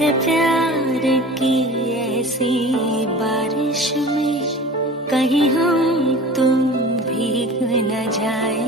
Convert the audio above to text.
तेरे प्यार की ऐसी बारिश में कहीं हम तुम भीग न जाए।